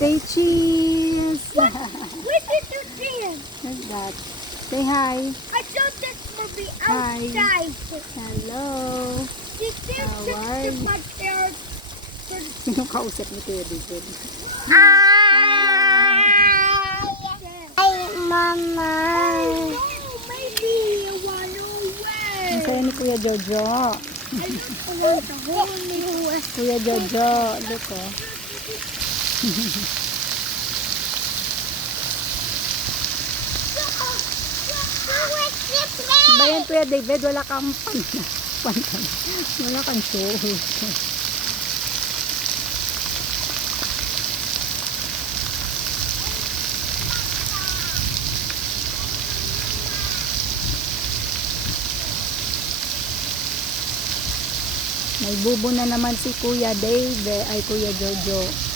Say cheese. Where did you see him? Like that. Say hi. I thought this would be Hi. outside. Hello. This is How are you? my parents. Sino kausap ni Kuya David? Ay, Mama. Oh, no, maybe you want away. Ang saya ni Kuya Jojo. I don't want to hold me away. Kuya Jojo. Look oh. Bayan Kuya David, wala kang pantan. Wala kang shoes. May bubo na naman si Kuya Dave, ay Kuya Jojo.